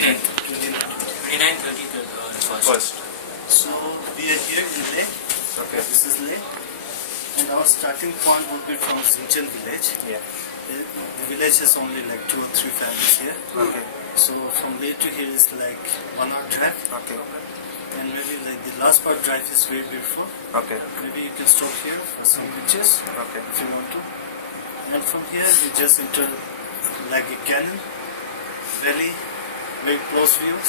29, 30, first. So we are here in Leh. Okay. This is Leh. And our starting point would be from Zinchal village. Yeah. The village has only like 2 or 3 families here. Okay. So from Leh to here is like 1 hour drive. Okay. And maybe like the last part drive is way beautiful. Okay. Maybe you can stop here for some pictures Okay. if you want to. And from here we just enter like a canyon, valley, very close views.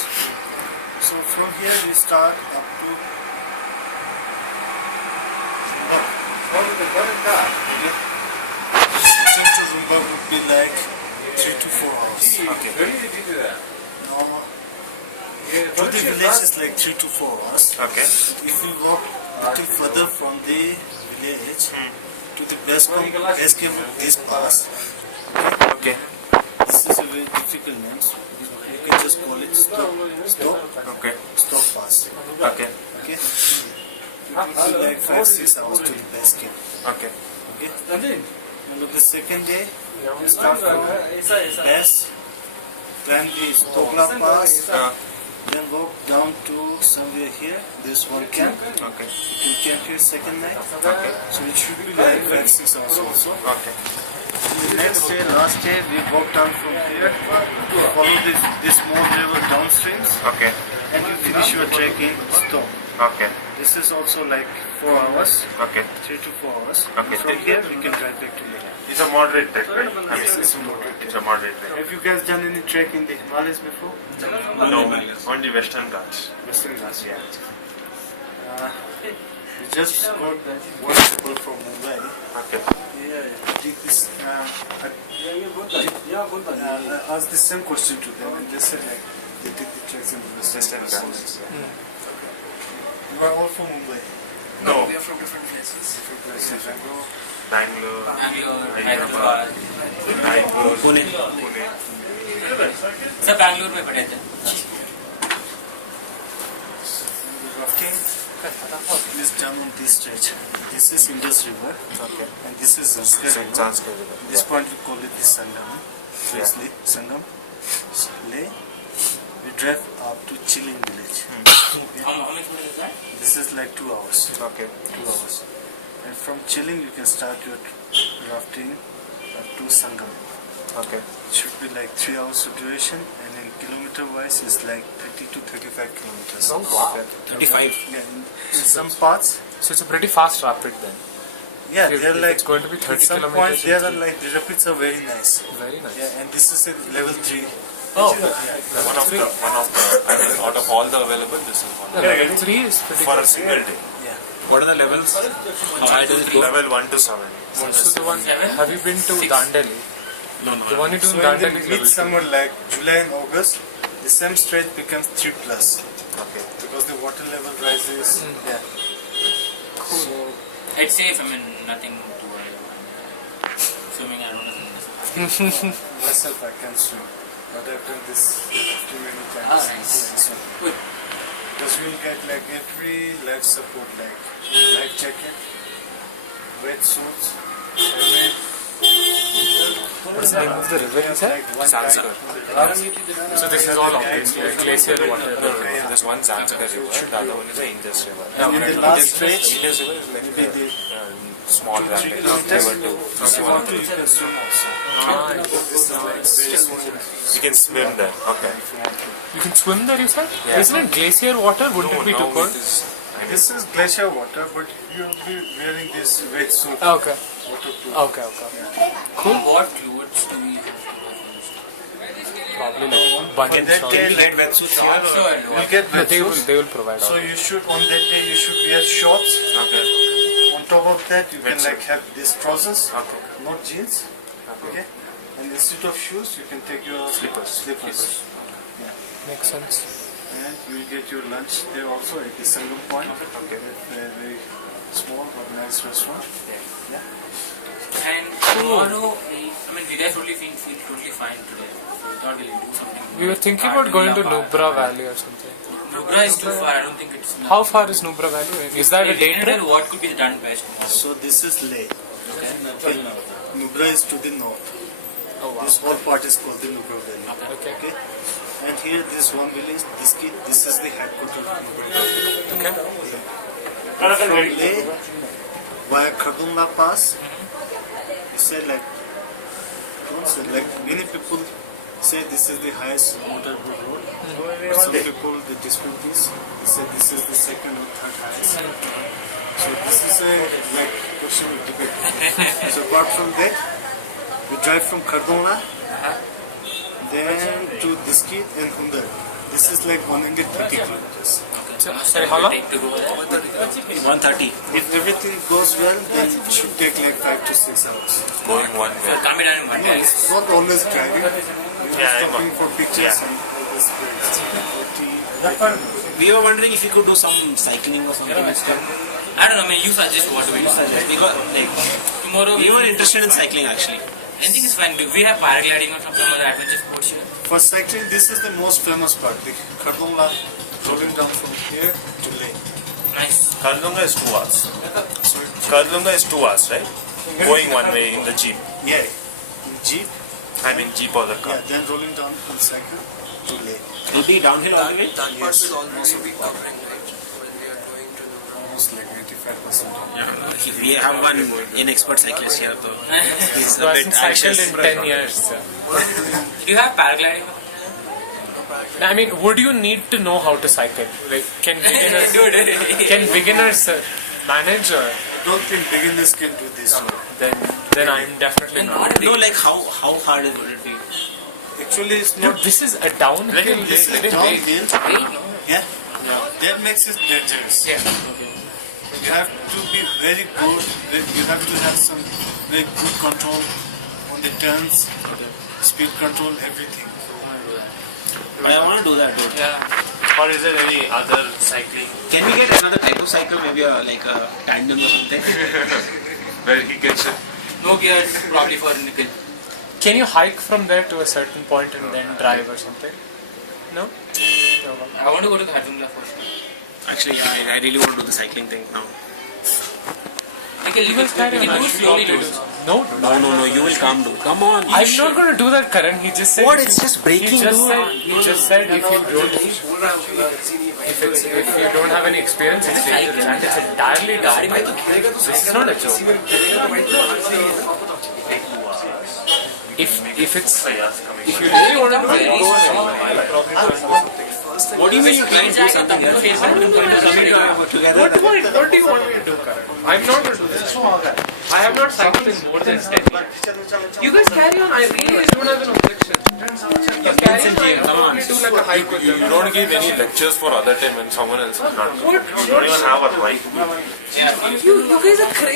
So from here we start up to to Rumba would be like 3 to 4 hours. Okay. Now to the village is like 3 to 4 hours. Okay. If we walk a little further from the village to the base camp of this pass, Okay. this is a very difficult name. So you can just call it stop Okay. pass. Okay. Okay. It will be like 5-6 hours to the base camp. Okay. Okay. And on the second day, we start from base, climb the Stokla Pass, then walk down to somewhere here. There's one camp. Okay. You can camp here second night. Okay. So it should be like 5-6 hours also. Okay. The next day, last day, we walk down from here, follow this small river downstreams, Okay. and you finish your trek in Stone. Okay. This is also like 4 hours, Okay. 3 to 4 hours. Okay. From here, we can drive back to Leh. It's a moderate trek, right? I Yes, mean, it's a moderate it's a moderate trek. Have you guys done any trek in the Himalayas before? No, only Western Ghats. Western Ghats, yeah. We just got one couple from Mumbai. Okay. Yeah, did this. I asked the same question to them, and they said like they did the treks in the Western Ghats. You are all from Mumbai. No. We are from different places. Different places. Bangalore, Bangalore, Hyderabad, Raipur, Pune. Pune. सब बैंगलोर में पढ़े थे. Rafting is done on this stretch. This is Indus River. Okay. And this is Zanskar River. Zanskar River. This point we call it the Sangam. So it's Leh, Sangam. Leh. We drive up to Chilling village. How much is that? This is like 2 hours. Okay. 2 hours. And from Chilling you can start your rafting up to Sangam. Okay. It should be like 3 hours of duration, and in kilometer wise it's like 30 to 35 kilometers. Oh, wow. 35. Yeah, in some parts, So it's a pretty fast rapid then. yeah, If they're it's like going to be 30 at some kilometers point there in are like the rapids are very nice. Very nice. Yeah, and this is a level 3. Oh, One of the, I mean, out of all the available, this is one. level 3 is pretty For a good. single day. Yeah. What are the levels? How high does it go? Level 1 to 7. So the one, Seven? have you been to Six. Dandeli? No, The one you do So in in the Dandeli is level 2. midsummer like July and August, the same stretch becomes 3 plus Okay. because the water level rises. Yeah. Cool. So It's safe. I mean, nothing to worry about. Swimming, I don't know. myself I can swim, but I've done this too many times. Ah, nice. So, Good. because you'll get like every life support, like life jacket, wetsuits, helmet. What's the name of the river you said? Like one Zanskar. guy- So this is all obviously like glacial water. Yeah. There's one Zanskar River, the other one is the Indus River. And in the last stretch, Indus River is like maybe the small 3 rapid. kilometers. River too. If you want to, you can swim also. This is like very small. You can swim there. Okay. If you want to. You can swim there, you said? Yeah. Isn't it glacier water? Wouldn't it be too now cold? it is, I mean, This is glacier water, but you'll be wearing this wetsuit, Okay. waterproof. Okay. What clothes do we have to wear first? Probably like bunny On that shorts. day, Get wetsuits here? Sure. you'll get No, they wetsuits. will provide. So you should, on that day, you should wear shorts. okay. On top of that, you can Wetsuit. like have these trousers, Okay. not jeans. Okay. And instead of shoes, you can take your Slippers. Makes sense. And you will get your lunch there also at the Sangam point. Okay. A very small but nice restaurant. And tomorrow, I mean, we guys only feel totally fine today. So we thought we'll do something. We were thinking about going to Nubra Valley or something. Nubra is too far. I don't think it's. How far is Nubra Valley? Is that a day trip? What could be done best tomorrow? So this is Leh. Okay. Nubra is to the north. Oh wow. This whole part is called the Nubra Valley. Okay. Okay. And here, this one village, this is the headquarters of Nubra Valley. From Leh, via Khardungla Pass, you say like, don't say, like many people say this is the highest motorboat road. But some people they dispute this. They say this is the second or third highest. So this is a like question of debate. So apart from that, we drive from Khardungla, then to Diskit and Hundar. This is like 130 kilometers. Sorry, how long? Take to go there. 130. If everything goes well, then it should take like 5 to 6 hours. Going one So way. come down in one No, day. it's not always driving. Stopping for pictures Yeah. and all this place. We were wondering if you could do some cycling or something like that. I don't know, I mean, you suggest what we do. Because like Tomorrow we were interested in cycling actually. Anything is fine. Do we have paragliding or something like that? Adventure sports here? For cycling, this is the most famous part. The Khardungla rolling down from here to Leh. Nice. Khardungla is 2 hours. Khardungla is 2 hours, right? Going one way in the jeep. Yeah, in Jeep. I mean jeep or the car. Yeah, then rolling down on cycle to Leh. It'll be downhill all the way. That part will almost be covering, right? When we are going to the Almost like 95% down. We have one inexpert cyclist here, so he's So a I bit haven't cycled anxious. in 10 years. Do you have paragliding? I mean, would you need to know how to cycle? Like, can beginners, Dude. can beginners manage, or I don't think beginners can do this one. then I'm definitely not. No, like how hard would it be? Actually, it's Dude, not. this is a downhill. This is downhill. Yeah. That makes it dangerous. Yeah. You have to be very good. You have to have some very good control on the turns, speed control, everything. I want to do that, dude. Yeah. Or is there any other cycling Can we get another type of cycle, maybe like a tandem or something? where he gets it? No gears, probably for nickel. Can you hike from there to a certain point and then drive or something? No? No. I want to go to the Khardungla first. Actually, I really want to do the cycling thing now. You can do slowly, dude. No, No, you will come, dude. Come on. I'm not going to do that, Karan. He just said. What? if It's you- just braking, He just dude. said. He just said if you don't. If you don't have any experience, it's dangerous and it's entirely downhill. This is not a joke. If it's if you really want to do it, go ahead. What do you mean you try and do something else? Together? What do you want me to do, Karan? I'm not going to do this. I have not cycled in more than 10 years. You guys carry on. I really don't have an objection. You carry on. Come on. Do like a hike with You them. don't give any lectures for other time when someone else is not. What? You don't even have a mic. You guys are crazy.